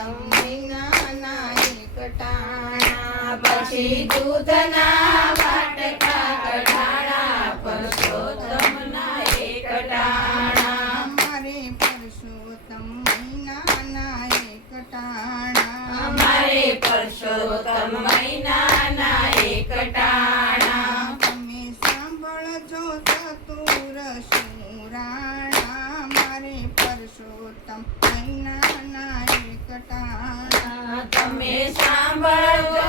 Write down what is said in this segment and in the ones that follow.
પરસોત્તમ મહિનાના એક ટાણા પછી દૂધના વાટકા કઢાણા પરસોત્તમના એક ટાણા અમારે પરસોત્તમ મહિનાના એક ટાણા અમારે પરસોત્તમ મહિનાના એક ટાણા તમે સાંભળજો ચતુર સુરાણા મારે પરસોત્તમ મહિનાના એક ટાણા તમે સાંભળજો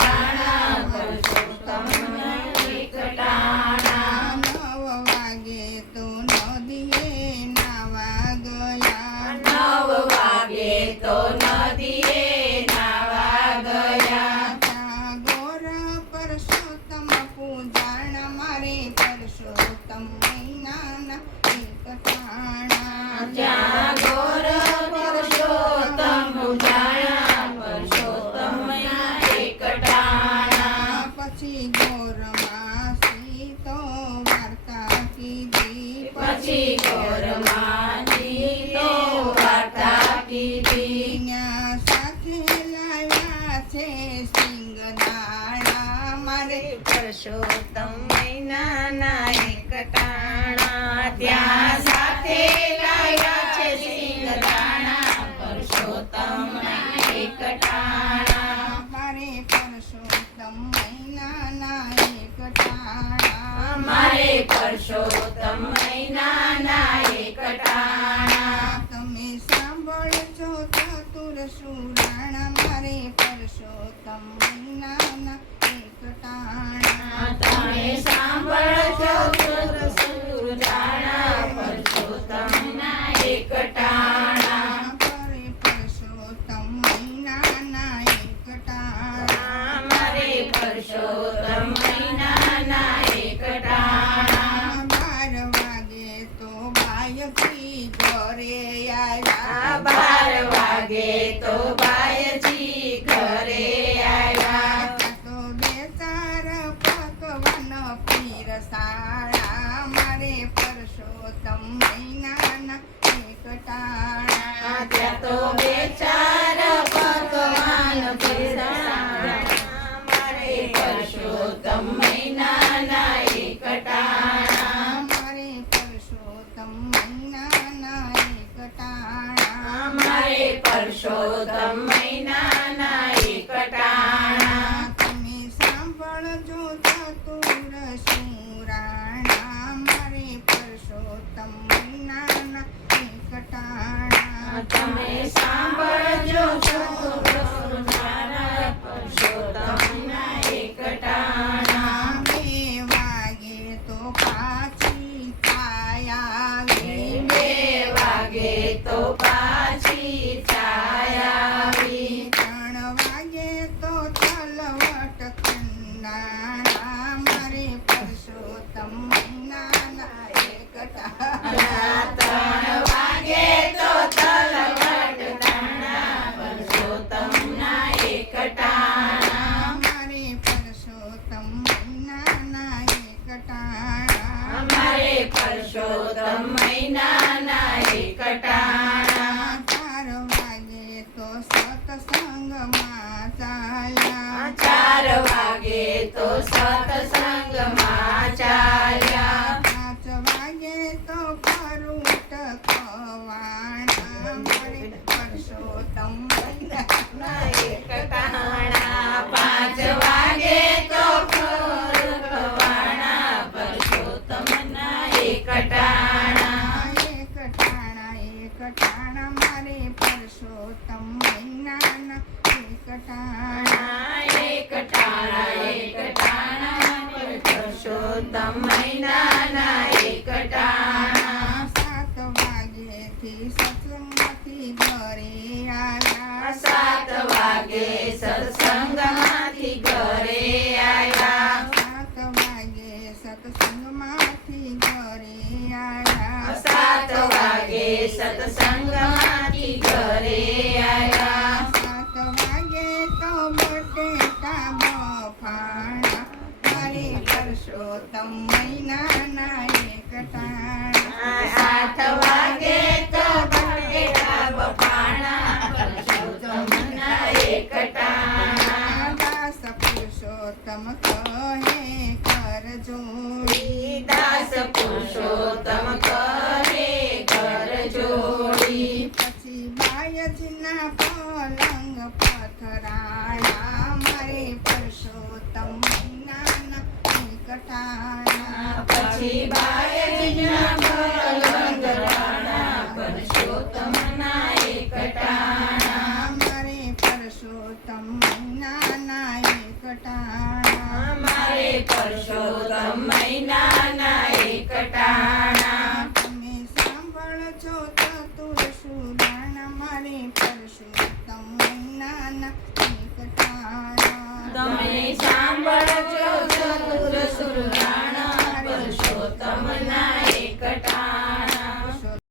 રાણા પરસોત્તમના એક ટાણા 9 વાગે તો નદીએ નાવા ગયા 9 વાગે તો નદીએ નાવા ગયા ત્યાં ગોર પરસોત્તમ પૂજાણ મારે પરસોત્તમ મહિનાના એક ટાણા જ્યાં ગોર પરસોત્તમ પૂજાણા પરસોત્તમના એક ટાણા પછી ગોરમાસી તો વાર્તા કીધી પછી ગોરમાજી તો વાર્તા કીધી ત્યાં સાથે લાવ્યા છે સિંગદાણા મારે પરસોત્તમ મહિનાના એક ટાણા ત્યાં સાથે લાવ્યા છે સિંગદાણા પરસોત્તમના એક ટાણા મારે પરસોત્તમ મહિનાના એક ટાણા મારે પરસોત્તમ મહિનાના એક ટાણા તમે સાંભળજો ચતુર સુરાણા મારે પરસોત્તમ મહિનાના એક ટાણા તમે સાંભળજો સુરજાણા પરસોત્તમના એક ટાણા મારે પરસોત્તમ મહિનાના એક ટાણા મારે પરસોત્તમ મહિનાના એક ટાણા 12 વાગે તો બાયજી ઘરે આવ્યા 12 વાગે તો બાયજી ઘરે આવ્યા તો બે ચાર પકવાન પીરસાયા મારે પરસોત્તમ મહિનાના એક ટાણા ત્યાં તો બે ચાર પકવાન પીરસાયા મારે પરસોત્તમ મહિનાના એક ટાણા મારે પરસોત્તમ મહિનાના એક ટાણા મારે પરસોત્તમ મહિનાના એક ટાણા તમે સાંભળજો ચતુર સુરાણા મારે પરસોત્તમ મહિનાના એક ટાણા તમે સાંભળજો સુરજાણા પરસોત્તમના એક ટાણા 2 વાગે તો પાછી છાયા આવી 2 વાગે તો પાછી છાયા આવી 3 વાગે તો તલવટ ખંડાણા મારે પરસોત્તમ મહિનાના એક ટાણા 3 વાગે તો તલવટ ટાણા પરસોત્તમના એક ટાણા મારે પરસોત્તમ મહિનાના એક ટાણા મારે પરસોત્તમ મહિનાના એક ટાણા 4 વાગે તો સત્સંગમાં ચાલ્યા 4 વાગે તો સત્સંગમાં ચાલ્યા 5 વાગે તો ફરૂટ ખવાણા મારે પરસોત્તમ મહિનાના એક ટાણા 5 વાગે તો ખવાણા પરસોત્તમના એક ટાણા એક ટાણા મારે પરસોત્તમ મહિનાના એક ટાણા એક ટાણા પરસોત્તમ મહિનાના એક ટાણા 7 વાગેથી સત્સંગમાંથી ઘરે આવ્યા 7 વાગે સત્સંગમાંથી ઘરે આવ્યા 7 વાગે સત્સંગમાંથી ઘરે આવ્યા 7 વાગે સત્સંગમાંથી ઘરે આવ્યા 7 વાગે તો બટેટા બફાણા મારે પરસોત્તમ મહિનાના એક ટાણા 8 વાગે તો બટેટા બફાણા કાશીબાઈ જીના મલંગ ટાણા પરસોત્તમના એક ટાણા મારે પરસોત્તમ મહિનાના એક ટાણા મારે પરસોત્તમ મહિના